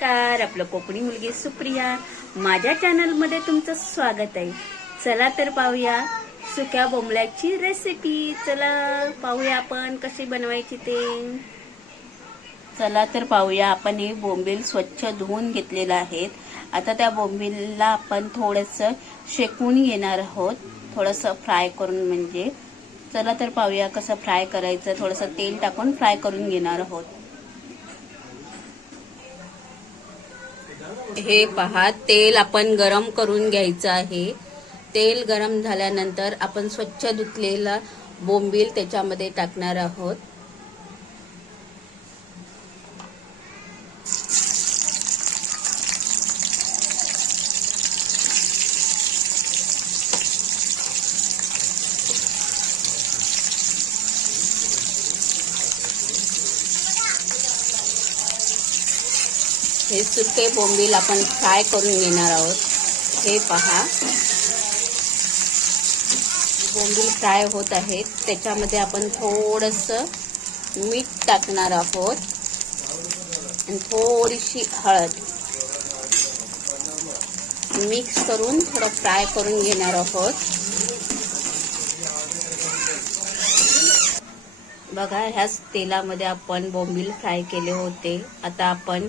नमस्कार, आपलं कोकणी मुलगी सुप्रिया माझ्या चॅनलमध्ये तुमचं स्वागत आहे। चला तर पाहूया सुक्या बोंबल्याची रेसिपी। चला पाहूया आपण कशी बनवायची ते। चला तर पाहूया। आपण हे बोंबील स्वच्छ धुवून घेतलेलं आहेत। आता त्या बोंबीलला आपण थोडंसं शेकून घेणार आहोत, थोडंसं फ्राय करून। म्हणजे चला तर पाहूया कसं फ्राय करायचं। थोडंसं तेल टाकून फ्राय करून घेणार आहोत। हे पहा, तेल आपण गरम करून घ्यायचं आहे। तेल गरम झाल्यानंतर आपण स्वच्छ धुतलेला बोंबील त्याच्यामध्ये टाकणार आहोत। हे सुके बोंबील आपण फ्राय करून घेणार आहोत। हे पहा, बोंबील फ्राय होत आहेत। त्याच्यामध्ये आपण थोडंसं मीठ टाकणार आहोत आणि थोडीशी हळद मिक्स करून थोडं फ्राय करून घेणार आहोत। बघा, ह्याच तेलामध्ये आपण बोंबील फ्राय केले होते। आता आपण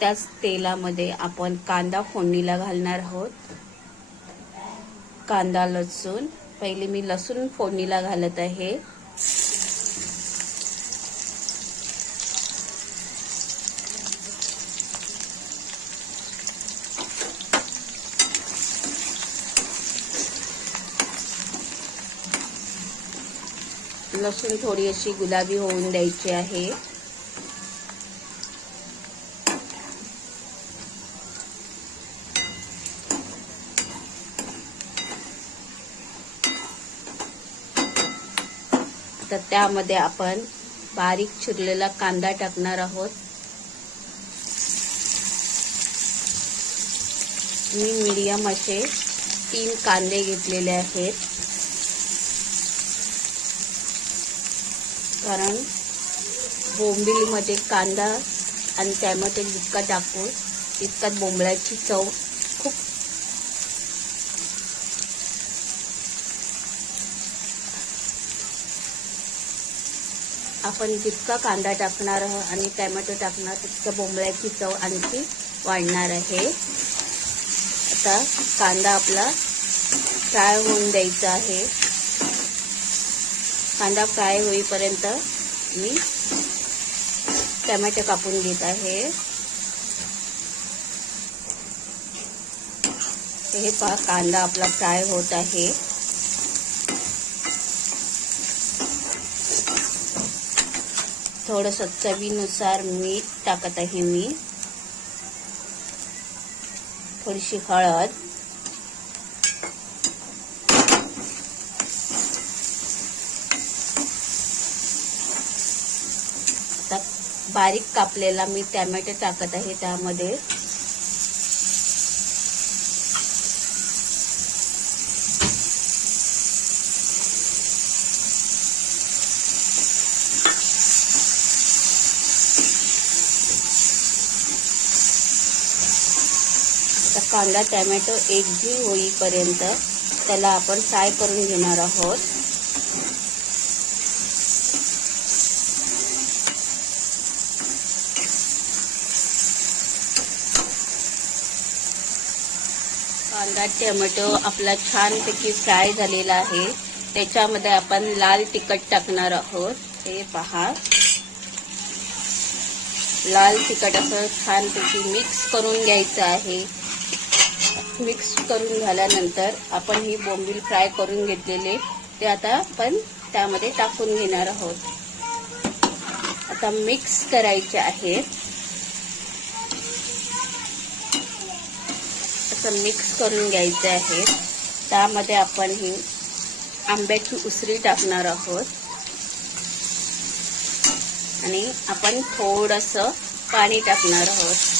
त्याच तेलामध्ये आपण कांदा फोडणीला घालणार आहोत। कांदा लसूण, पहिले मी लसूण फोडणीला घालत आहे। लसूण थोडी अशी गुलाबी होऊन द्यायची आहे। तर त्यामध्ये आपण बारीक चिरलेला कांदा टाकणार आहोत। मी मीडियम असे 3 कांदे घेतलेले आहेत, कारण बोंबीलमध्ये कांदा आणि टॅमॅटो जितका टाकू तितकाच बोंबल्याची चव खूप आपण जितका कांदा टाकणार आणि टॅमॅटो टाकणार तितकं बोंबल्याची चव आणखी वाढणार आहे। आता कांदा आपला फ्राय होऊन द्यायचा आहे। कांदा फ्राय होईपर्यंत मी टॅमॅटो कापून घेत आहे। हे पहा, कांदा आपला फ्राय होत आहे। थोडंसं चवीनुसार मीठ टाकत आहे मी, थोडीशी हळद, आता बारीक कापलेला मी टॅमॅटो टाकत आहे त्यामध्ये। कांदा टॅमॅटो एकजीव होईपर्यंत त्याला आपण फ्राय करून घेणार आहोत। कांदा टॅमॅटो आपला छानपैकी फ्राय झालेला आहे। त्याच्यामध्ये आपण लाल तिखट टाकणार आहोत। हे पहा, लाल तिखट असं छानपैकी मिक्स करून घ्यायचं आहे। मिक्स करून झाल्यानंतर आपण ही बोंबील फ्राय करून घेतलेले ते आता आपण त्यामध्ये टाकून घेणार आहोत। आता मिक्स करायचे आहेत। असं मिक्स करून घ्यायचे आहे। त्यामध्ये आपण ही आंब्याची उसळी टाकणार आहोत आणि आपण थोडंसं पाणी टाकणार आहोत।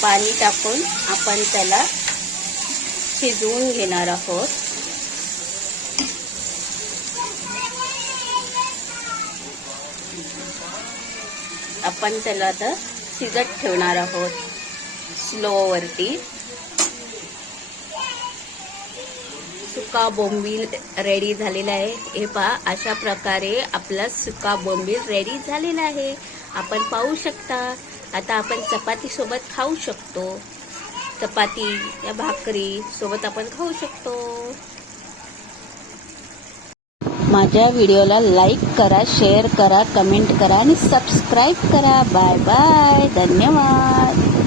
पाणी टाकून आपण त्याला शिजवून घेणार आहोत। आपण त्याला आता शिजत ठेवणार आहोत स्लोवरती. सुका बोंबील रेडी झालेला आहे. हे पहा, अशा प्रकारे आपला सुका बोंबील रेडी झालेला आहे. आपण पाहू शकता. आता आपण चपाती सोबत खाऊ शकतो. चपाती या भाकरी सोबत आपण खाऊ शकतो. माझ्या व्हिडिओला लाईक करा, शेअर करा, कमेंट करा आणि सबस्क्राईब करा. Bye bye. धन्यवाद.